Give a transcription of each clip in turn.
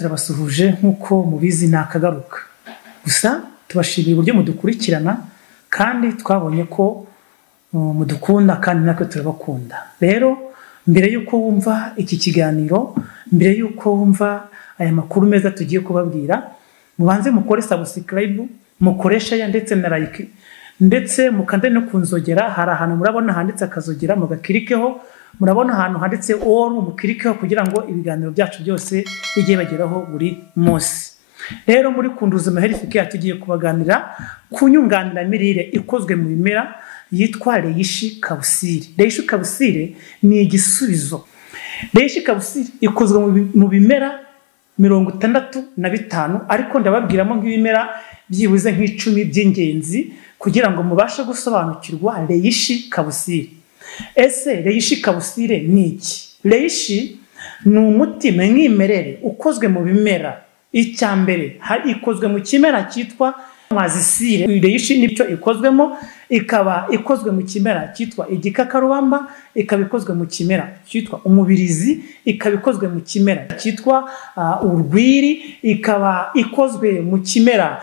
turabasuhuje nkuko mubizi nakagaruka gusa tubashimiye uburyo mudukurikirana kandi twabonye ko mudukunda kandi natwe turabakunda rero mbere yuko wumva iki kiganiro mbere yuko wumva aya makuru meza tugiye kubabwira mubanze mukore subscribe mukoresha ya ndetse na like ndetse mukande no kunzogera hari ahantu murabona handitse akazogera mugakirikeho murabona ahantu handitse all mukirikeho kugira ngo ibiganiro byacu byose bigiye bageraho buri munsi rero muri kunduza health care tugiye kubaganira kunyunganira mirire ikozwe mu bimera yitwa REISH CAPSULE. REISH CAPSULE ni igisubizo. REISH CAPSULE ikozwe mu bimera 65 ariko ndababwiramo nk'ibimera byibuze nk'icumi by'ingenzi kugira ngo mubashe gusobanukirwa REISH CAPSULE. Ese REISH CAPSULE ni iki? REISH ni umuti mwimerere ukozwe mu bimera. Icyambere hari ikozwe mu kimera cyitwa mazisire. REISH nibyo ikozwemo, ikaba ikozwe mu kimera cyitwa igikakarubamba, ikaba ikozwe mu kimera cyitwa umubirizi, ikaba ikozwe mu kimera cyitwa urwiri, ikaba ikozwe mu kimera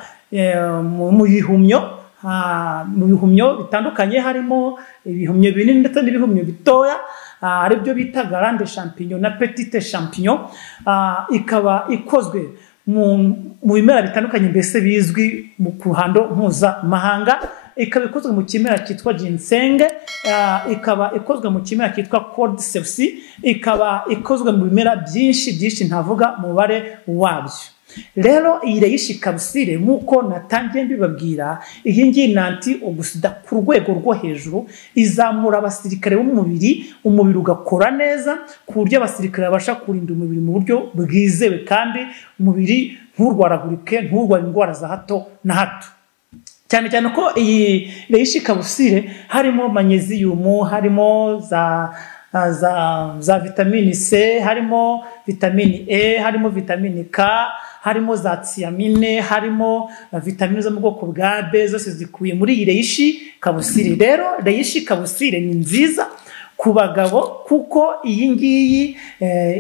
mu bihumyo bitandukanye harimo ibihumyo binini ndetse n'ibihumyo bitoya ari byo bita grande champignon na petite champignon. Ikaba ikozwe mu bimera bitandukanye mbese bizwi mu kuhando mpuzamahanga. Ikaba ikozwe mu kimera cyitwa ginseng, ikaba ikozwe mu kimera cyitwa cordyceps, ikaba ikozwe mu bimera byinshi ntavuga mubare wabyo. Rero iyi REISH CAPSULE nkuko natangiye mbibabwira, iyi ngiyi nanti ogusida ku rwego rwo hejuru, izamura abasirikare b'umubiri, umubiri ugakora neza ku buryo abasirikare babasha kurinda umubiri mu buryo bwizewe kandi umubiri nturwaragurike, nturwara indwara za hato na hato. Cyane cyane ko iyi REISH CAPSULE harimo magnesium, harimo za vitamine C, harimo vitamine E, harimo vitamine K, harimo za thiamine, harimo vitamine zo mu bwoko bwa B, zose zikuye muri iyi REISH CAPSULE. Rero REISH CAPSULE ni nziza ku bagabo kuko iyi ngiyi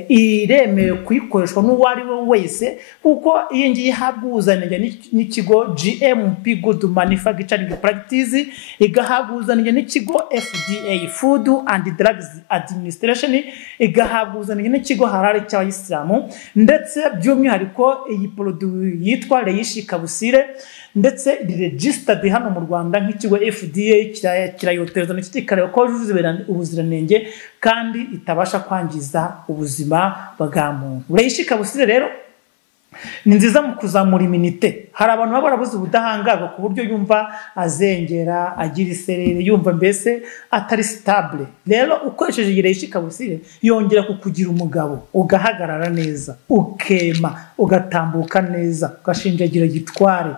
iremewe kuyikoreshwa n'uwari we wese, kuko iyi ngiyi ihabwa ubuziranenge n'ikigo GMP Good Manufacturing Practice, igahabwa ubuziranenge n'ikigo FDA Food and Drugs Administration, igahabwa ubuziranenge n'ikigo harare cy'Abayisilamu, ndetse by'umwihariko iyi produit yitwa REISH CAPSULE ndetse registered hano mu Rwanda nk'ikigo FDA kirayotereza n'iki kikareba ko yujuje ubuziranenge kandi itabasha kwangiza ubuzima bwa muntu. REISH CAPSULE rero ni nziza mu kuzamura iminite. Hari abantu baba barabuze ubudahangarwa ku buryo yumva azengera, agira iserere, yumva mbese atari stable. Rero ukoresheje iyi REISH CAPSULE yongera kukugira umugabo, ugahagarara neza, ukema, ugatambuka neza, ugashinjagira gitware,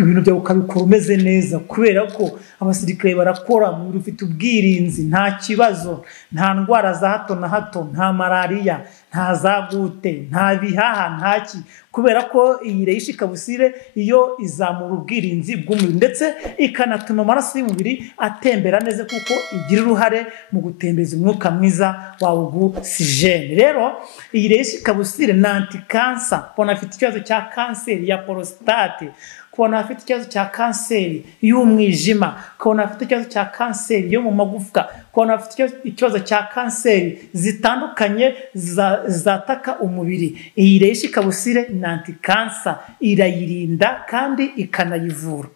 ibintu byawe ukabikora umeze neza kubera ko abasirikare barakora mu rufite ubwirinzi, nta kibazo, nta ndwara za hato na hato, nta malaria, nta zagute, nta bihaha, ntaki, kubera ko iyi REISH CAPSULE iyo izamura ubwirinzi bw'umubiri ndetse ikanatuma amaraso y'umubiri atembera neza kuko igira uruhare mu gutembeza umwuka mwiza wa oxygene. Rero iyi REISH CAPSULE ni anti-cancer. Kubona afite ikibazo cya kanseri ya prostate, kubona afite ikibazo cya kanseri y'umwijima, kubona afite ikibazo cya kanseri yo mu magufwa, kubona afite ikibazo cya kanseri zitandukanye zataka umubiri. Iyi REISH CAPSULE ni anti-cancer, irayirinda kandi ikanayivura.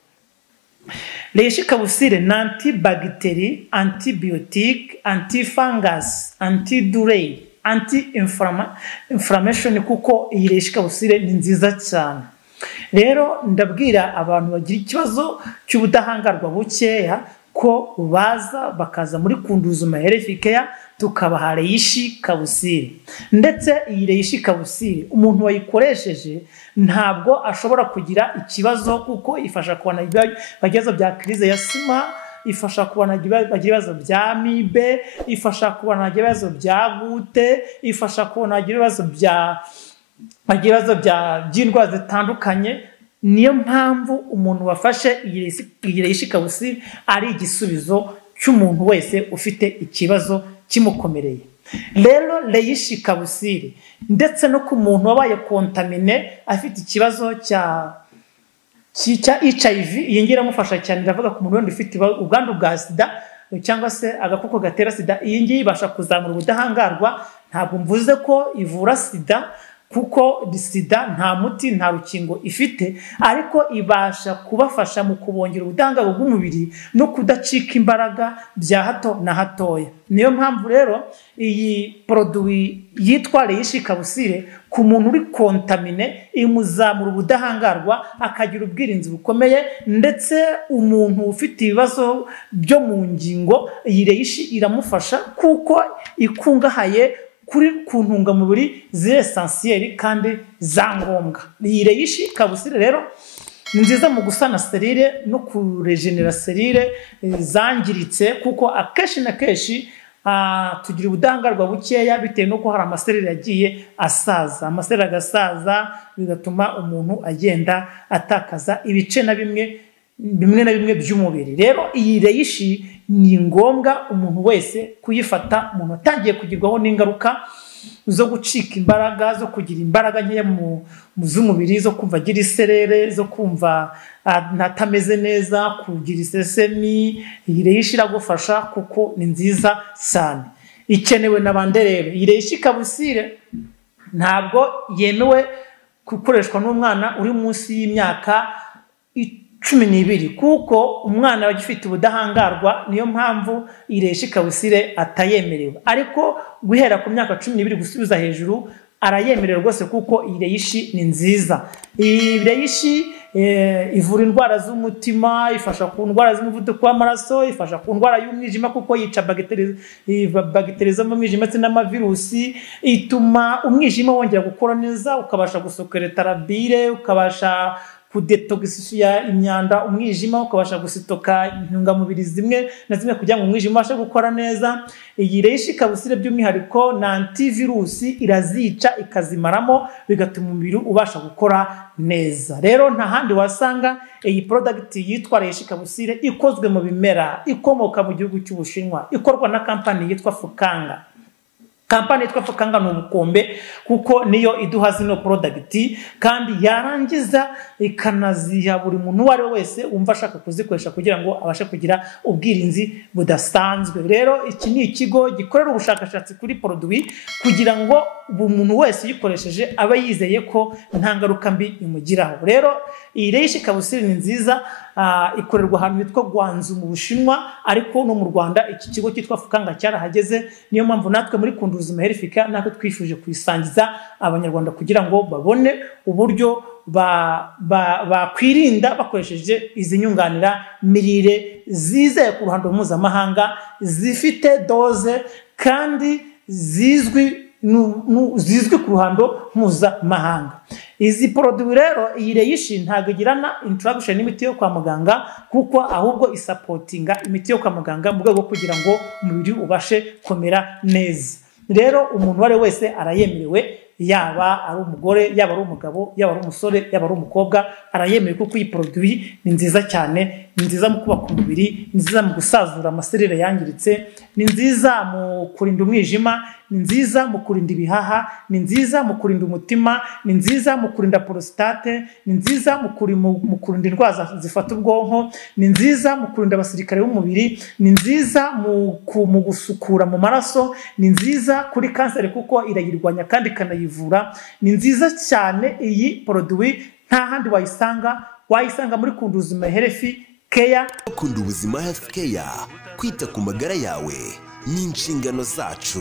REISH CAPSULE ni antibacterie, antibiotic, antifungus, antidurey, anti-inflammation kuko iyi REISH CAPSULE ni nziza cyane. Rero ndabwira abantu bagira ikibazo cy'ubudahangarwa bukeya ko baza bakaza muri kunduza health care tukabaha REISH CAPSULE. Ndetse iyi REISH CAPSULE umuntu wayikoresheje ntabwo ashobora kugira ikibazo kuko ifasha kubona ibibazo bya crise ya sima, ifasha kubona ibibazo bya amibe, ifasha kubona ibibazo bya gute, ifasha kubona ibibazo by'indwara zitandukanye. Niyo mpamvu umuntu wafashe iyi REISH CAPSULE ari igisubizo cy'umuntu wese ufite ikibazo kimukomereye. rero REISH CAPSULE ndetse no ku muntu wabaye contamine afite ikibazo cya HIV iyi ngira mufasha cyane ndavuga ku muntu wenda ufite ubwandu bwa sida cyangwa se agakoko gatera sida iyi ngiyi ibasha kuzamura ubudahangarwa ntabwo mvuze ko ivura sida kuko sida nta muti nta rukingo ifite ariko ibasha kubafasha mu kubongera ubudahangarwa bw'umubiri no kudacika imbaraga bya hato na hatoya niyo mpamvu rero iyi produit yitwa REISH CAPSULE ku muntu uri contamine imuzamura ubudahangarwa akagira ubwirinzi bukomeye ndetse umuntu ufite ibibazo byo mu ngingo iyi REISH iramufasha kuko ikungahaye kuri ku ntungamubiri z'essentiel kandi za ngombwa. Iyi REISH CAPSULE rero ni nziza mu gusana serire no kuregenera serire zangiritse kuko akeshi na keshi tugira ubudahangarwa bukeya bitewe nuko hari amaserire yagiye asaza amaserire agasaza bigatuma umuntu agenda atakaza ibice na bimwe na bimwe by'umubiri. Rero iyi REISH ni ngombwa umuntu wese kuyifata umuntu atangiye kugirwaho n'ingaruka zo gucika imbaraga zo kugira imbaraga nkeya mu z'umubiri zo kumva agira iserere zo kumva natameze neza kugira isesemi. Iyi REISH iragufasha kuko ni nziza cyane ikenewe n'abandi. Rero iyi REISH CAPSULE ntabwo yemewe gukoreshwa n'umwana uri munsi y'imyaka 12 kuko umwana wagifite ubudahangarwa niyo mpamvu iyi REISH CAPSULE atayemerewe ariko guhera ku myaka 12 gusubiza hejuru arayemerewe rwose kuko iyi REISH ni nziza. Iyi REISH ivura indwara z'umutima ifasha ku ndwara z'umuvuduko w'amaraso ifasha ku ndwara y'umwijima kuko yica bagiteri zo mu mwijima ndetse n'amavirusi ituma umwijima wongera gukora neza ukabasha gusokera tarabire ukabasha kudetoxifya imyanda umwijima ukabasha gusitoka intungamubiri zimwe na zimwe kugira ngo umwijima ubashe gukora neza. Iyi REISH CAPSULE by'umwihariko na antivirus irazica ikazimaramo bigatuma umubiri ubasha gukora neza. Rero nta handi wasanga iyi product yitwa REISH CAPSULE ikozwe mu bimera ikomoka mu gihugu cy'Ubushinwa ikorwa na company yitwa Fukanga. Kampani yitwa Fukanga ni ubukombe kuko niyo iduha zino product kandi yarangiza ikanaziha buri muntu wari wese umva ashaka kuzikoresha kugira ngo abashe kugira ubwirinzi budasanzwe. Rero iki ni ikigo gikorera ubushakashatsi kuri produit kugira ngo umuntu wese yikoresheje aba yizeye ko nta ngaruka mbi imugiraho. Rero iyi REISH CAPSULE ni nziza ikorerwa ahantu hitwa Gwanzu mu Bushinwa ariko no mu Rwanda iki kigo cyitwa Fukanga cyarahageze niyo mpamvu natwe muri Kunduzima Herifika nako twifuje kuyisangiza abanyarwanda kugira ngo babone uburyo bakwirinda bakoresheje izi nyunganira mirire zizeye ku ruhando mpuzamahanga zifite doze kandi zizwi ku ruhando mpuzamahanga. Izi produit rero iyi REISH ntago igirana introduction n'imiti yo kwa muganga kuko ahubwo isapotinga imiti yo kwa muganga mu rwego kugira ngo umubiri ubashe komera neza. Rero umuntu wari wese arayemerewe yaba ari umugore yaba ari umugabo yaba ari umusore yaba ari umukobwa arayemerewe kuko iyi produit ni nziza cyane ni nziza mu kubaka umubiri ni nziza mu gusazura amaserire yangiritse ni nziza mu kurinda umwijima ni nziza mu kurinda ibihaha ni nziza mu kurinda umutima ni nziza mu kurinda prostate ni nziza mu kurinda indwara zifata ubwonko ni nziza mu kurinda abasirikare b'umubiri ni nziza mu gusukura mu maraso ni nziza kuri kanseri kuko irayirwanya kandi ikanayivura ni nziza cyane. Iyi produit nta handi wayisanga muri Kunduzima Health Care. Kunduzima Health Care kwita ku magara yawe ni inshingano zacu.